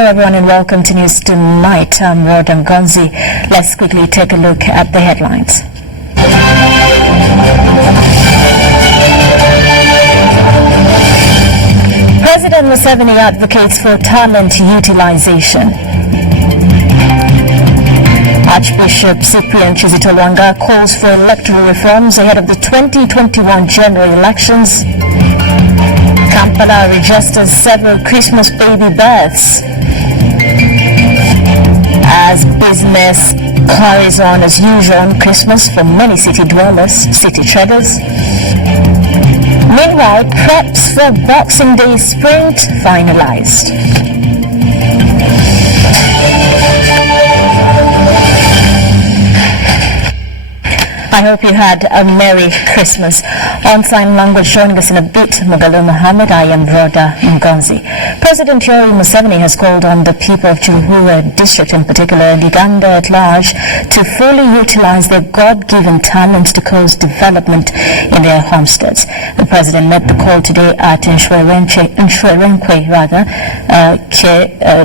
Hello everyone and welcome to News Tonight. I'm Rhoda Ngonzi. Let's quickly take a look at the headlines. President Museveni advocates for talent utilization. Archbishop Cyprian Kizito calls for electoral reforms ahead of the 2021 general elections. Kampala registers several Christmas baby births as business carries on as usual on Christmas for many city dwellers, city traders. Meanwhile, preps for Boxing Day sprint finalized. I hope you had a Merry Christmas. On sign language joining us in a bit, Mugalu Mohammed, I am Rhoda Ngonzi. President Yoweri Museveni has called on the people of Chiruhura district in particular and Uganda at large to fully utilize their God-given talents to cause development in their homesteads. The president made the call today at Nshwerenkwe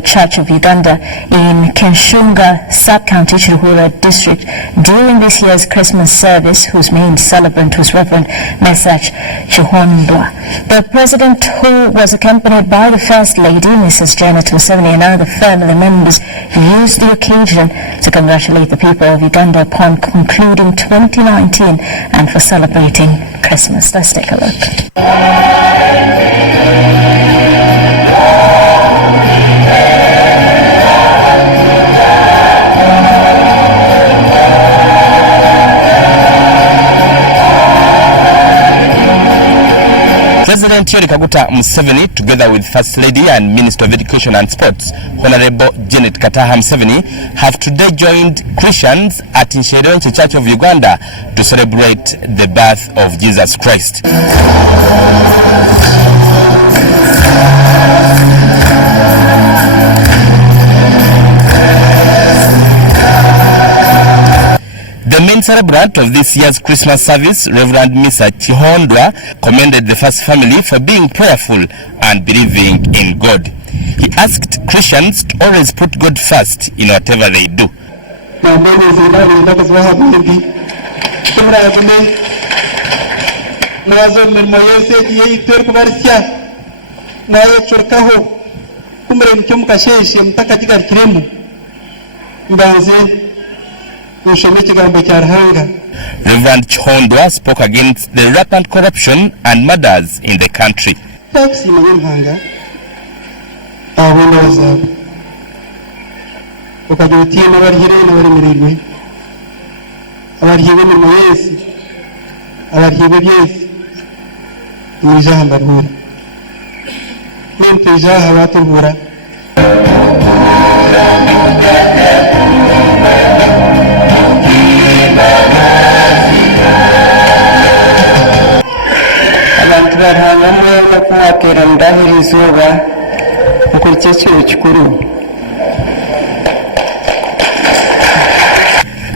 Church of Uganda in Kenshunga Sub-County, Chiruhura district during this year's Christmas service, whose main celebrant was Reverend Mesach Chihondwa. The president, who was accompanied by the First Lady, Mrs. Janet Museveni, and other family members, used the occasion to congratulate the people of Uganda upon concluding 2019 and for celebrating Christmas. Let's take a look. President Yoweri Museveni, together with First Lady and Minister of Education and Sports, Honorable Janet Kataha Museveni, have today joined Christians at Nshwerenkwe Church of Uganda to celebrate the birth of Jesus Christ. The main celebrant of this year's Christmas service, Reverend Mr. Chihondwa, commended the first family for being prayerful and believing in God. He asked Christians to always put God first in whatever they do. Reverend Chihondwa spoke against the rampant corruption and murders in the country.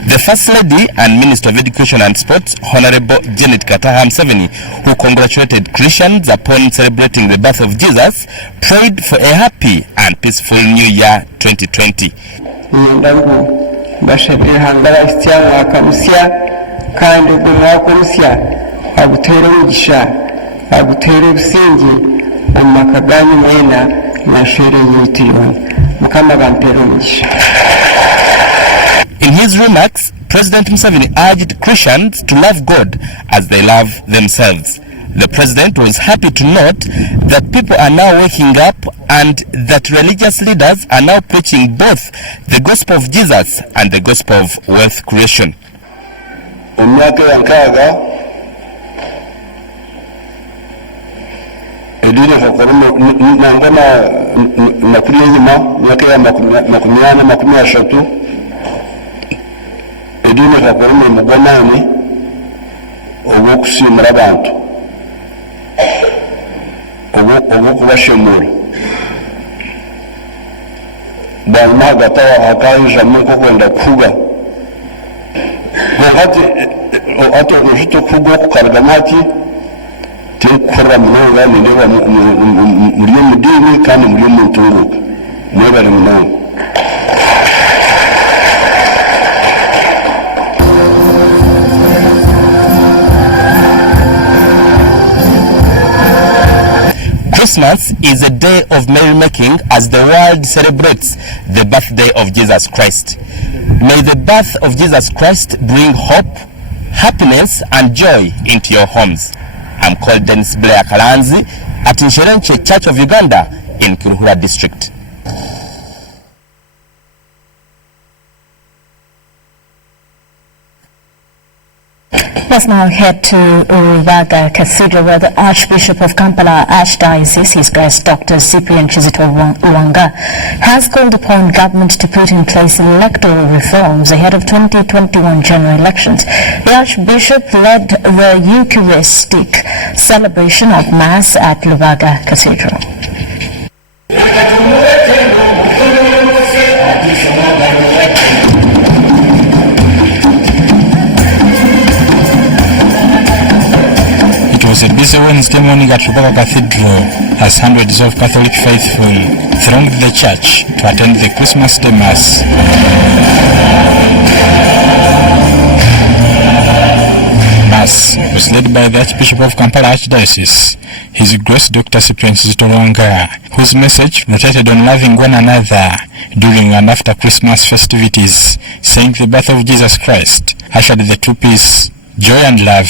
The First Lady and Minister of Education and Sports, Honorable Janet Kataha Museveni, who congratulated Christians upon celebrating the birth of Jesus, prayed for a happy and peaceful New Year 2020. In his remarks, President Museveni urged Christians to love God as they love themselves. The president was happy to note that people are now waking up and that religious leaders are now preaching both the gospel of Jesus and the gospel of wealth creation. mwebale munongo. Christmas is a day of merrymaking as the world celebrates the birthday of Jesus Christ. May the birth of Jesus Christ bring hope, happiness and joy into your homes. I'm called Dennis Blair Kalanzi at Nsherenche Church of Uganda in Kiruhura district. Let's now head to Rubaga Cathedral, where the Archbishop of Kampala Archdiocese, his guest Dr. Cyprian Kizito Lwanga, has called upon government to put in place electoral reforms ahead of 2021 general elections. The Archbishop led the Eucharistic celebration of Mass at Rubaga Cathedral. It was a busy Wednesday morning at Rubaga Cathedral as hundreds of Catholic faithful thronged the church to attend the Christmas Day Mass. Mass was led by the Archbishop of Kampala Archdiocese, His Grace Dr. Cyprian Kizito Lwanga, whose message rotated on loving one another during and after Christmas festivities, saying the birth of Jesus Christ ushered the true peace, joy and love.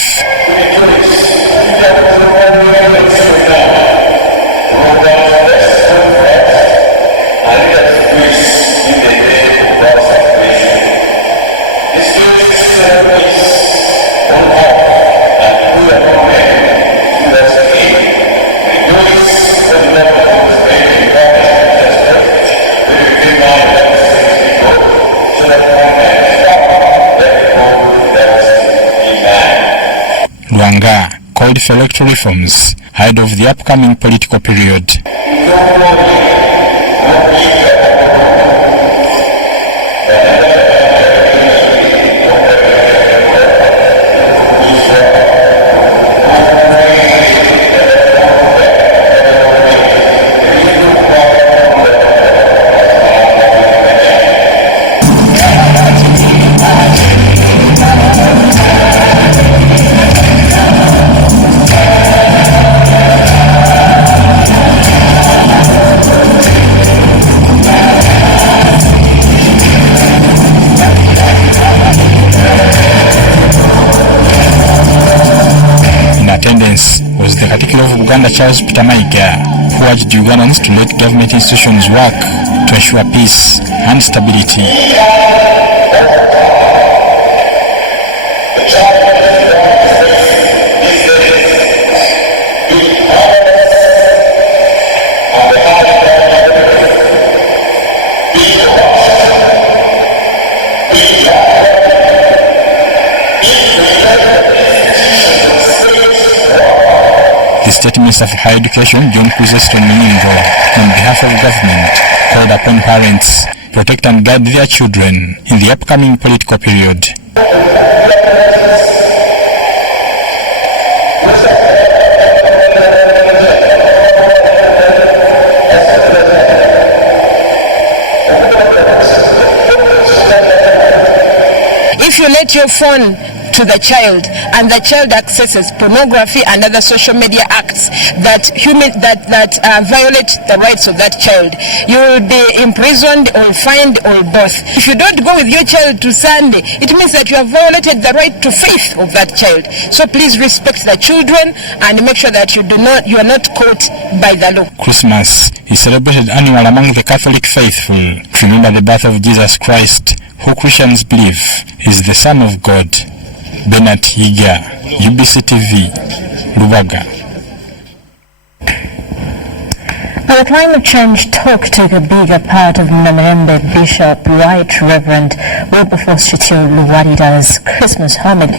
Lwanga called for electoral reforms ahead of the upcoming political period. Was the Katikkiro of Uganda, Charles Peter Mayiga, who urged Ugandans to let government institutions work to ensure peace and stability. The State Minister for Higher Education, John Chrysostom Nyimbo, on behalf of government, called upon parents to protect and guide their children in the upcoming political period. If you let your phone to the child and the child accesses pornography and other social media acts that violate the rights of that child, you will be imprisoned or fined or both. If you don't go with your child to Sunday, it means that you have violated the right to faith of that child. So please respect the children and make sure that you are not caught by the law. Christmas is celebrated annually among the Catholic faithful to remember the birth of Jesus Christ, who Christians believe is the Son of God. Bernard Higa, UBC TV, Rubaga. The climate change talk took a bigger part of Namirembe Bishop Right Reverend Wilberforce Chitio Luwadida's Christmas homily.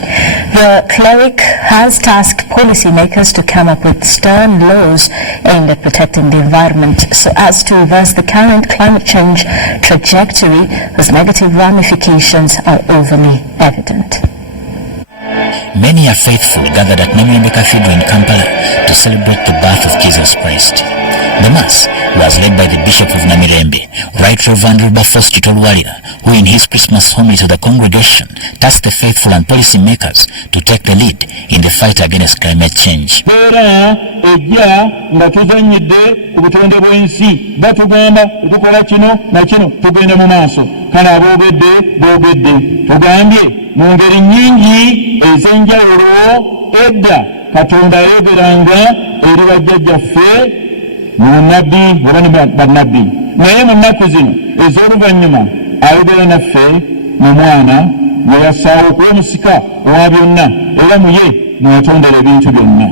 The cleric has tasked policymakers to come up with stern laws aimed at protecting the environment so as to reverse the current climate change trajectory whose negative ramifications are overly evident. Many are faithful gathered at Namirembe Cathedral in Kampala to celebrate the birth of Jesus Christ. The Mass was led by the Bishop of Namirembe, Right Reverend Wilberforce Kitolwalira, who in his Christmas homily to the congregation tasked the faithful and policy makers to take the lead in the fight against climate change. Katonda yogeranga eri bajjajjaffe mu nabbi oba ne bannabbi, naye mu nnaku zino ez'oluvannyuma ayogera naffe mu mwana gwe yassaawo okuba omusika owa byonna era mu ye mwatondera ebintu byonna.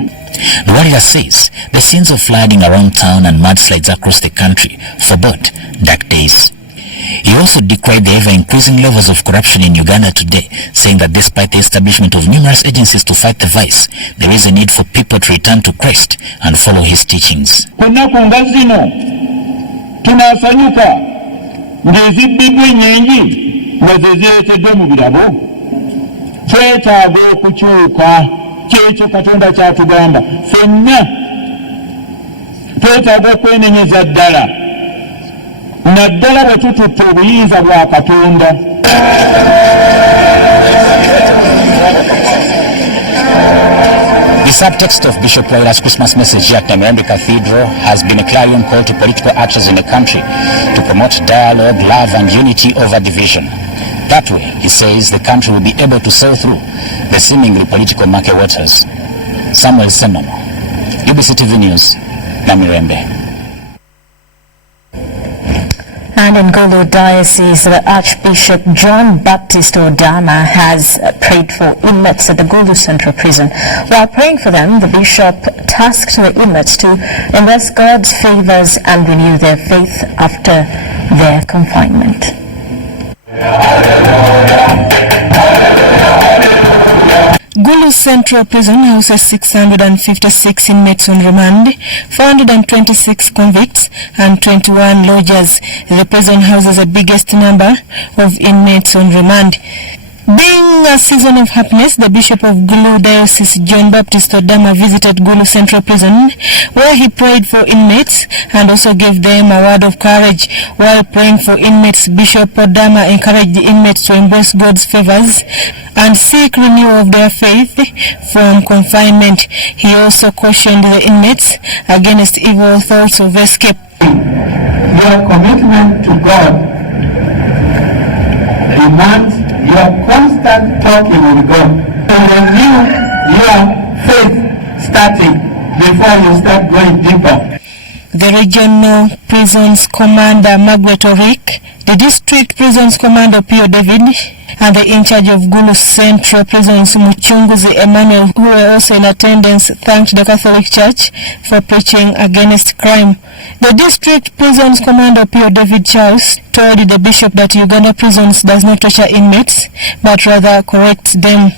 Lwalira says the scenes of flooding around town and mudslides across the country forebode dark days. He also decried the ever-increasing levels of corruption in Uganda today, saying that despite the establishment of numerous agencies to fight the vice, there is a need for people to return to Christ and follow his teachings. Kunaku nga zino tunasanyuka ng'ezibbibwa ennyingi nga ze zireeteddwe mu birabo. Twetaaga okukyuka kyekyo Katonda kyatugamba. Ffenna twetaaga okwenenyeza ddala naddala bwe tututte obuyinza bwa Katonda. The subtext of Bishop Waira's Christmas message here at Namirembe Cathedral has been a clarion call to political actors in the country to promote dialogue, love and unity over division. That way, he says, the country will be able to sail through the seemingly political murky waters. Samuel Semano, UBC TV News, Namirembe. And in Gulu Diocese, the Archbishop John Baptist Odama has prayed for inmates at the Gulu Central Prison. While praying for them, the bishop tasked the inmates to embrace God's favors and renew their faith after their confinement. Gulu Central Prison houses 656 inmates on remand, 426 convicts and 21 lodgers. The prison houses the biggest number of inmates on remand. Being a season of happiness, the Bishop of Gulu Diocese John Baptist Odama visited Gulu Central Prison, where he prayed for inmates and also gave them a word of courage. While praying for inmates, Bishop Odama encouraged the inmates to embrace God's favors and seek renewal of their faith from confinement. He also cautioned the inmates against evil thoughts of escape. Your commitment to God demands your constant talking with God. To renew your faith starting before you start going deeper. The Regional Prisons Commander Margaret Orick, the District Prisons Commander Pio David, and the in charge of Gulu Central Prisons Muchunguzi Emmanuel, who were also in attendance, thanked the Catholic Church for preaching against crime. The District Prisons Commander Pio David Charles told the Bishop that Uganda prisons does not torture inmates, but rather corrects them.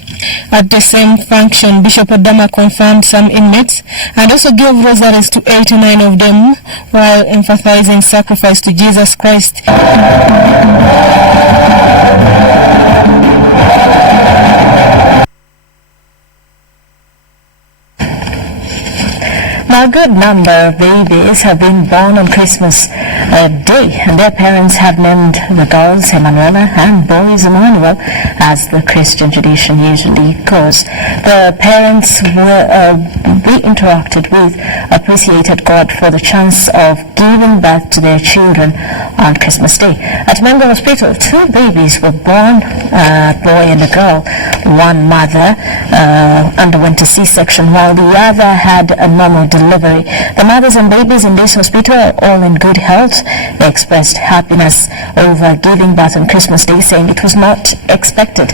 At the same function, Bishop Odama confirmed some inmates and also gave rosaries to 89 of them, while emphasizing sacrifice to Jesus Christ. Now, a good number of babies have been born on Christmas Day, and their parents have named the girls Emanuela and boys Emmanuel, as the Christian tradition usually goes. The parents we interacted with appreciated God for the chance of giving birth to their children on Christmas Day. At Mengo Hospital, 2 babies were born, a boy and a girl. One mother underwent a C-section, while the other had a normal delivery. The mothers and babies in this hospital are all in good health. They expressed happiness over giving birth on Christmas Day, saying it was not expected.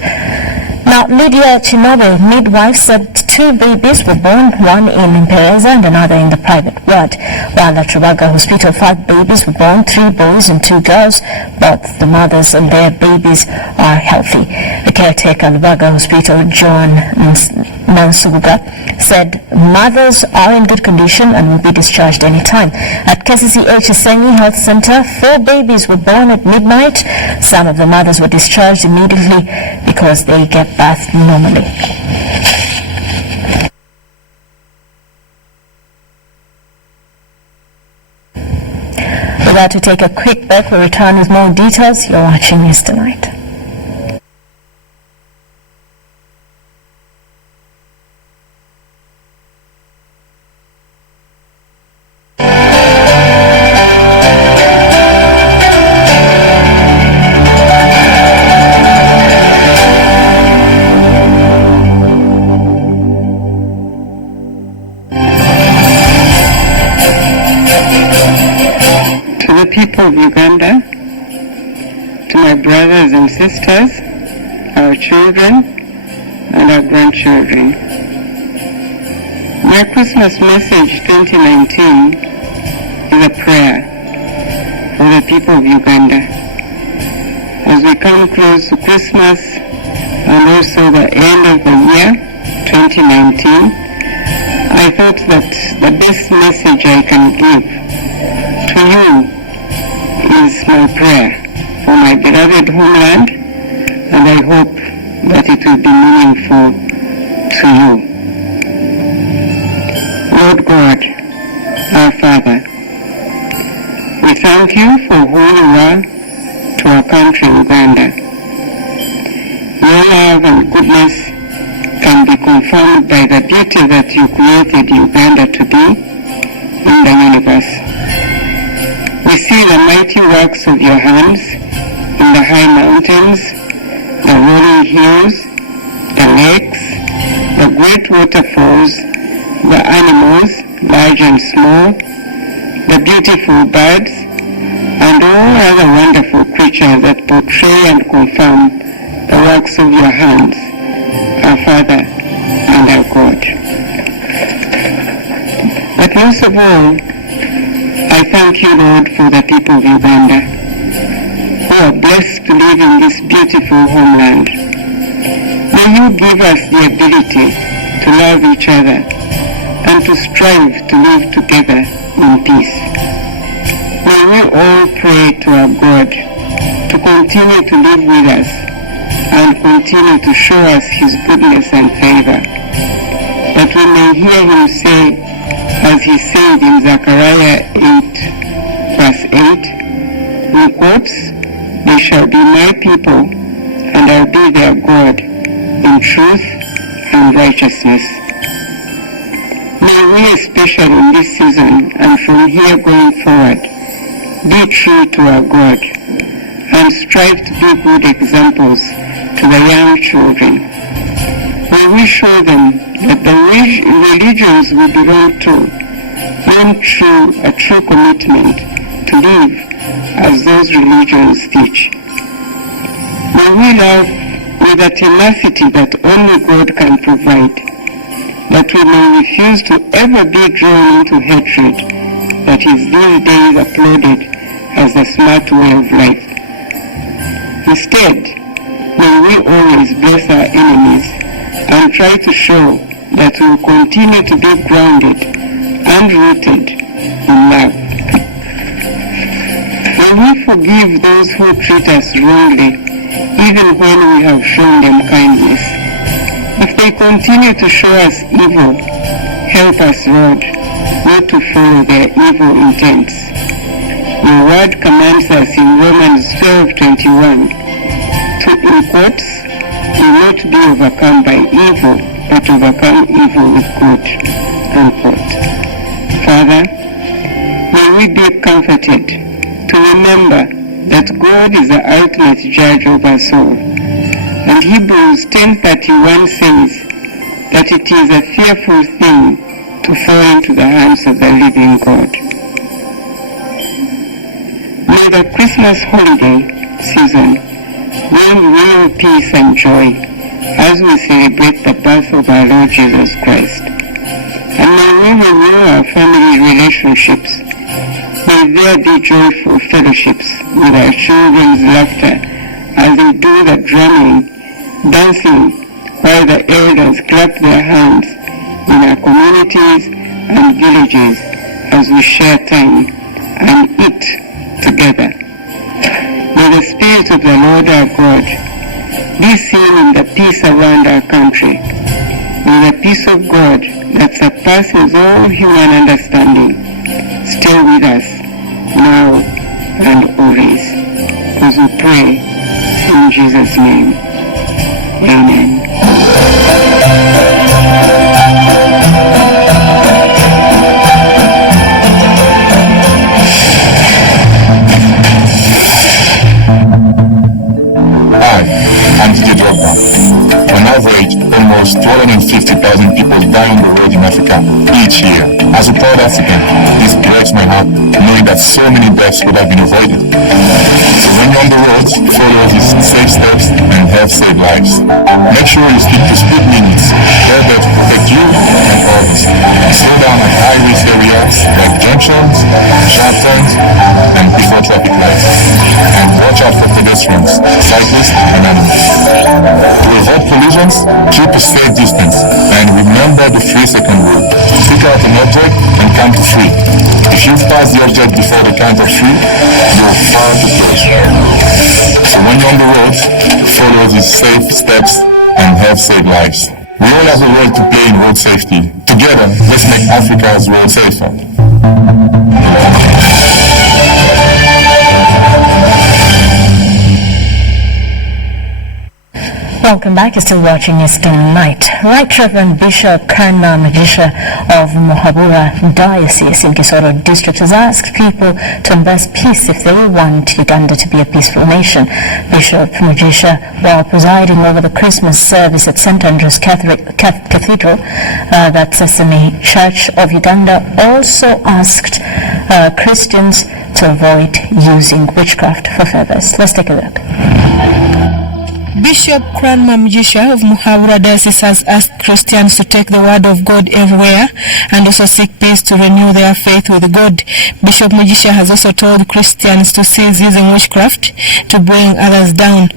Now, Lydia Chinobe, midwife, said 2 babies were born, one in Mpereza and another in the private ward. While at Rubaga Hospital, 5 babies were born, 3 boys and 2 girls. Both the mothers and their babies are healthy. The caretaker at Rubaga Hospital, John Nansuga, said mothers are in good condition and will be discharged anytime. At KCCH Senyi Health Center, 4 babies were born at midnight. Some of the mothers were discharged immediately because they get birth normally. that, we take a quick break. We'll return with more details. You're watching News Tonight. Of Uganda, to my brothers and sisters, our children and our grandchildren. My Christmas message 2019 is a prayer for the people of Uganda. As we come close to Christmas and also the end of the year 2019, I thought that the best message I can give to you is my prayer for my beloved homeland, and I hope that it will be meaningful to you. Lord God, our Father, we thank you for who you are to our country, Uganda. Your love and goodness can be confirmed by the beauty that you created Uganda to be in the universe. We see the mighty works of your hands in the high mountains, the rolling hills, the lakes, the great waterfalls, the animals, large and small, the beautiful birds, and all other wonderful creatures that portray and confirm the works of your hands, our Father and our God. But most of all, I thank you, Lord, for the people of Uganda who are blessed to live in this beautiful homeland. May you give us the ability to love each other and to strive to live together in peace. May we all pray to our God to continue to live with us and continue to show us his goodness and favor, that we may hear him say, as he said in Zechariah 8, verse 8, in quotes, "They shall be my people, and I'll be their God in truth and righteousness." May we, especially in this season and from here going forward, be true to our God and strive to be good examples to the young children. May we show them that the religions we belong to want a true commitment to live as those religions teach. May we love with a tenacity that only God can provide, that we may refuse to ever be drawn into hatred that is these days applauded as the smart way of life. Instead, may we always bless our enemies and try to show that we will continue to be grounded and rooted in love. May we forgive those who treat us wrongly, even when we have shown them kindness. If they continue to show us evil, help us, Lord, not to follow their evil intents. Your word commands us in Romans 12:21 to, in quotes, "do not be overcome by evil, but overcome evil with good," unquote. Father, may we be comforted to remember that God is the ultimate judge of us all. And Hebrews 10:31 says that it is a fearful thing to fall into the hands of the living God. May the Christmas holiday season bring real peace and joy as we celebrate the birth of our Lord Jesus Christ. And may we renew our family relationships. May there be joyful fellowships with our children's laughter as they do the drumming, dancing, while the elders clap their hands in our communities and villages as we share time and eat together. May the Spirit of the Lord our God be seen in the peace around our country. May the peace of God that surpasses all human understanding stay with us now and always. As we pray in Jesus' name. Amen. On average, almost 250,000 people die on the road in Africa each year. As a proud African, this breaks my heart knowing that so many deaths would have been avoided. So when you're on the road, follow these safe steps and help save lives. Make sure you stick to speed limits. They're there to protect you and others. Slow down at high-risk areas like junctions, sharp turns, and before traffic lights. And watch out for pedestrians, cyclists, and animals. To avoid collisions, keep a safe distance and remember the 3-second rule. Pick out an object and count to 3. If you pass the object before the count of 3, you'll fall the place. So when you're on the road, follow these safe steps and help save lives. We all have a role to play in road safety. Together, let's make Africa's road safer. Welcome back. You're still watching Eastern Night. Right Reverend Bishop Kanma Magisha of Muhabura Diocese in Kisoro District has asked people to embrace peace if they want Uganda to be a peaceful nation. Bishop Magisha, while presiding over the Christmas service at St. Andrew's Cathedral, that's Sesame Church of Uganda, also asked Christians to avoid using witchcraft for feathers. Let's take a look. Bishop Kranma Mjisha of Muhabura Diocese has asked Christians to take the word of God everywhere and also seek peace to renew their faith with God. Bishop Mjisha has also told Christians to cease using witchcraft to bring others down.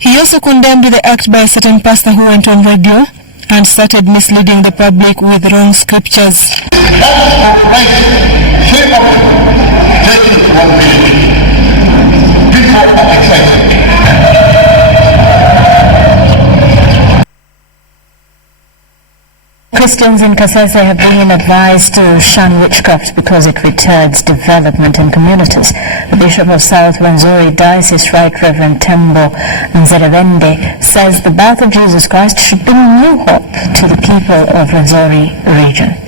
He also condemned the act by a certain pastor who went on radio and started misleading the public with wrong scriptures. Christians in Kasese have been advised to shun witchcraft because it retards development in communities. The Bishop of South Rwenzori Diocese, Right Reverend Tembo Nzerevende, says the birth of Jesus Christ should bring new hope to the people of Rwenzori region.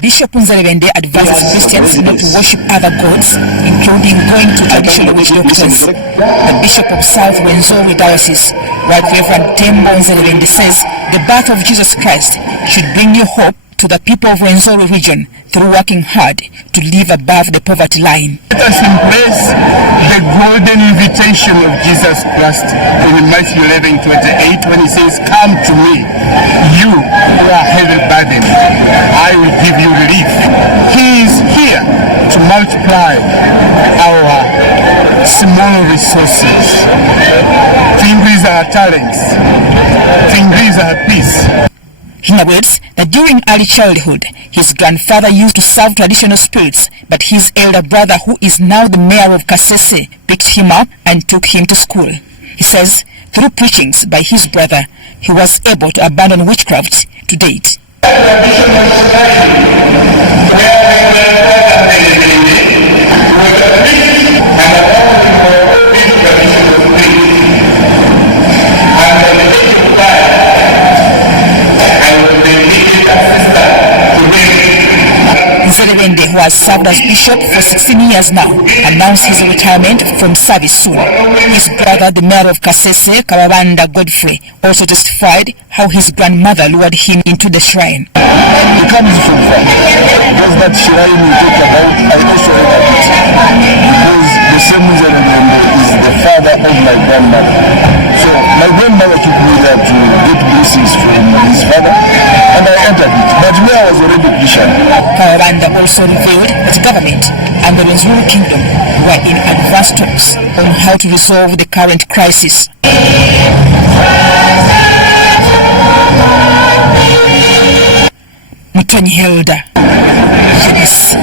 Bishop Nzerevende advises Christians not to worship other gods, including going to traditional witch doctors. The Bishop of South Rwenzori Diocese, Right Reverend Tembo Nzerevende, says the birth of Jesus Christ should bring new hope to the people of Rwenzori region through working hard to live above the poverty line. Let us embrace the golden invitation of Jesus Christ in Matthew 11:28 when he says, "Come to me, you who are heavy burdened, I will give you relief." He is here to multiply our small resources, to increase our talents, to increase our peace. He narrates that during early childhood, his grandfather used to serve traditional spirits, but his elder brother, who is now the mayor of Kasese, picked him up and took him to school. He says through preachings by his brother, he was able to abandon witchcraft to date. Nzerevende, who has served as bishop for 16 years now, announced his retirement from service soon. His brother, the mayor of Kasese, Kababanda Godfrey, also testified how his grandmother lured him into the shrine. He comes from far. Because that shrine we talk about, I also read about it. Because the same Nzerevende is the father of my grandmother. So my grandmother took me there to get blessings from his father, and I entered it. But me, I was already Christian. Kababanda also revealed that government and the Rwenzori kingdom were in advanced talks on how to resolve the current crisis. Mutonyi Hilda, UBC.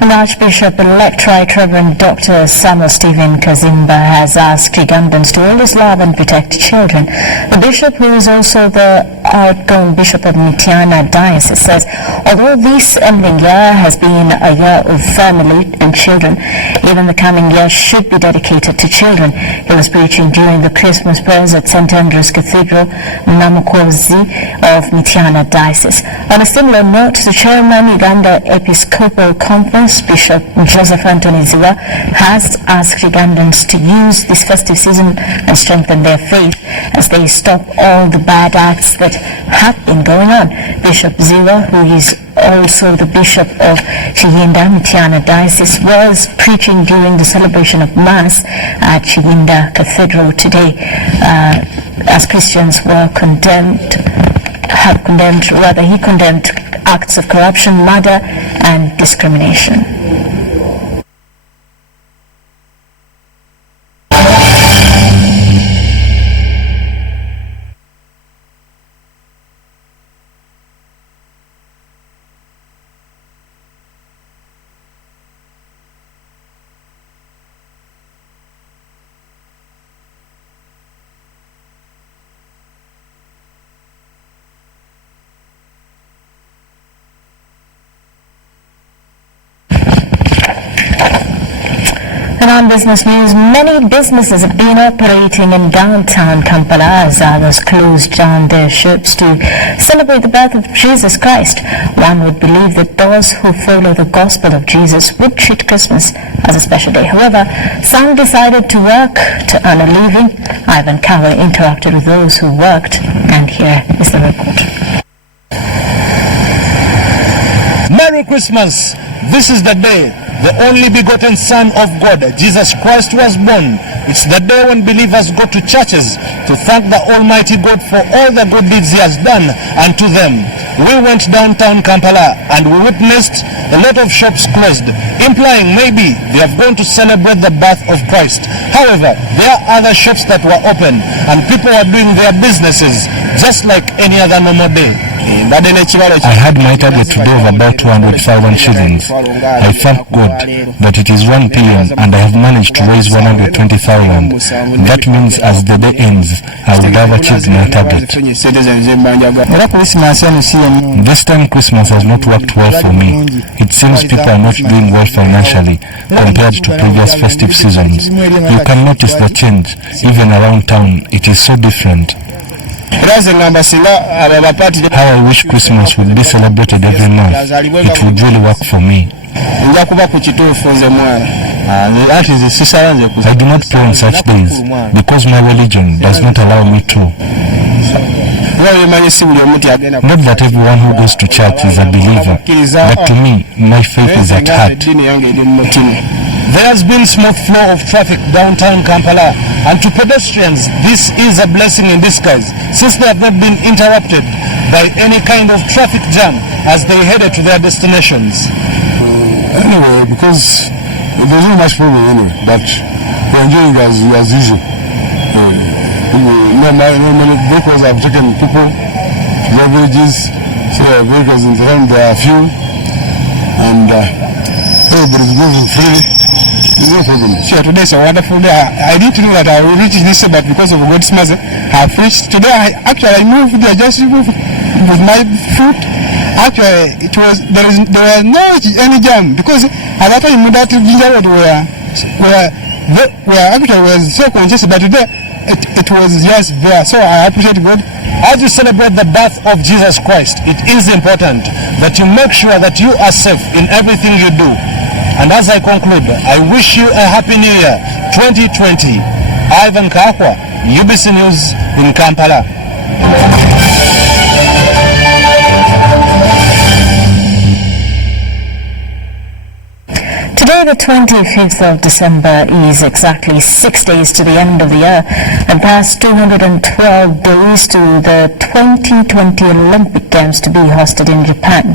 And Archbishop-elect Right Reverend Dr. Samuel Stephen Kazimba has asked Ugandans to always love and protect children. The bishop, who is also the outgoing bishop of Mityana Diocese, says although this ending year has been a year of family and children, even the coming year should be dedicated to children. He was preaching during the Christmas prayers at St. Andrew's Cathedral, Namukozi of Mityana Diocese. On a similar note, the chairman Uganda Episcopal Conference, Bishop Joseph Anthony Ziwa, has asked Ugandans to use this festive season and strengthen their faith as they stop all the bad acts that have been going on. Bishop Ziwa, who is also the Bishop of Chiyinda Mityana Diocese, was preaching during the celebration of Mass at Chiyinda Cathedral today, as Christians were he condemned acts of corruption, murder and discrimination. And on business news, many businesses have been operating in downtown Kampala as others closed down their shops to celebrate the birth of Jesus Christ. One would believe that those who follow the gospel of Jesus would treat Christmas as a special day. However, some decided to work to earn a living. Ivan Kawa interacted with those who worked, and here is the report. Merry Christmas! This is the day the only begotten Son of God, Jesus Christ, was born. It's the day when believers go to churches to thank the Almighty God for all the good deeds He has done unto them. We went downtown Kampala and we witnessed a lot of shops closed, implying maybe they have gone to celebrate the birth of Christ. However, there are other shops that were open and people were doing their businesses just like any other normal day. I had my target today of about 200,000 shillings. I thank God that it is 1 p.m. and I have managed to raise 120,000. That means as the day ends, I will have achieved my target. This time Christmas has not worked well for me. It seems people are not doing well financially compared to previous festive seasons. You can notice the change. Even around town, it is so different. How I wish Christmas would be celebrated every month. It would really work for me. I do not pray on such days because my religion does not allow me to. Not that everyone who goes to church is a believer, but to me, my faith is at heart. There has been smooth flow of traffic downtown Kampala, and to pedestrians this is a blessing in disguise since they have not been interrupted by any kind of traffic jam as they headed to their destinations. Anyway, because there's not much problem anyway, but we're enjoying as usual. Normally vehicles have taken people to their villages, so vehicles in the town there are few, and everybody's moving freely. Sure, today is a wonderful day. I didn't know that I would reach this, but because of God's mercy, I have reached. Today, I moved. I just moved with my foot. Actually, it was there was no any jam because at that time that Ginger Road where actually was so congested, but today it was just there. So I appreciate God. As you celebrate the birth of Jesus Christ, it is important that you make sure that you are safe in everything you do. And as I conclude, I wish you a happy new year 2020. Ivan Kakwa, UBC News in Kampala. Today, the 25th of December, is exactly 6 days to the end of the year and past 212 days to the 2020 Olympic Games to be hosted in Japan.